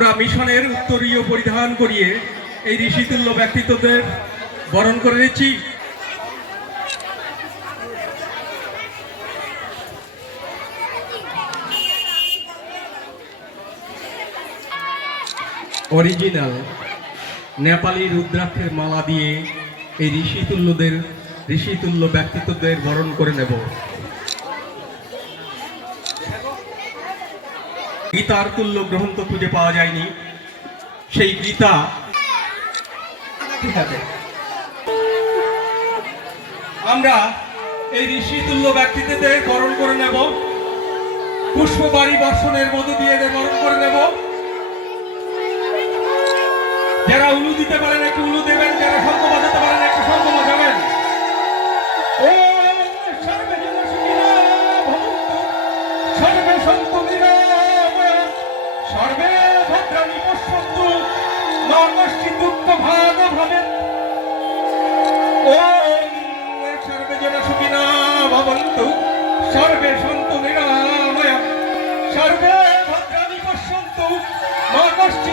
আমরা মিশনের উত্তরীয় পরিধান করিয়ে এই ঋষিতুল্য ব্যক্তিত্বদের বরণ করে নিচ্ছি। অরিজিনাল নেপালি রুদ্রাক্ষের মালা দিয়ে এই ঋষিতুল্য ব্যক্তিত্বদের বরণ করে নেব। গীতার তুল্য গ্রন্থ খুঁজে পাওয়া যায়নি, সেই গীতা আমরা এই ঋষিতুল্য ব্যক্তিত্বদের বরণ করে নেব। পুষ্পবাড়ি বর্ষণের মধ্য দিয়ে এদের বরণ করে নেব। যারা উলু দিতে পারেন একটু উলু দেবেন, যারা শঙ্খ বাজাতে পারেন একটু শঙ্খ বাজাবেন। সর্বে সন্তু নিরাময়া সর্বে ভদ্রাণি পশ্যন্তু মা কষ্টি দুঃখ ভাগ ভবেৎ। ওম সর্বে জনা সুখিনা ভবন্তু সর্বে সন্তু নিরাময়া সর্বে ভদ্রাণি পশ্যন্তু মা কষ্টি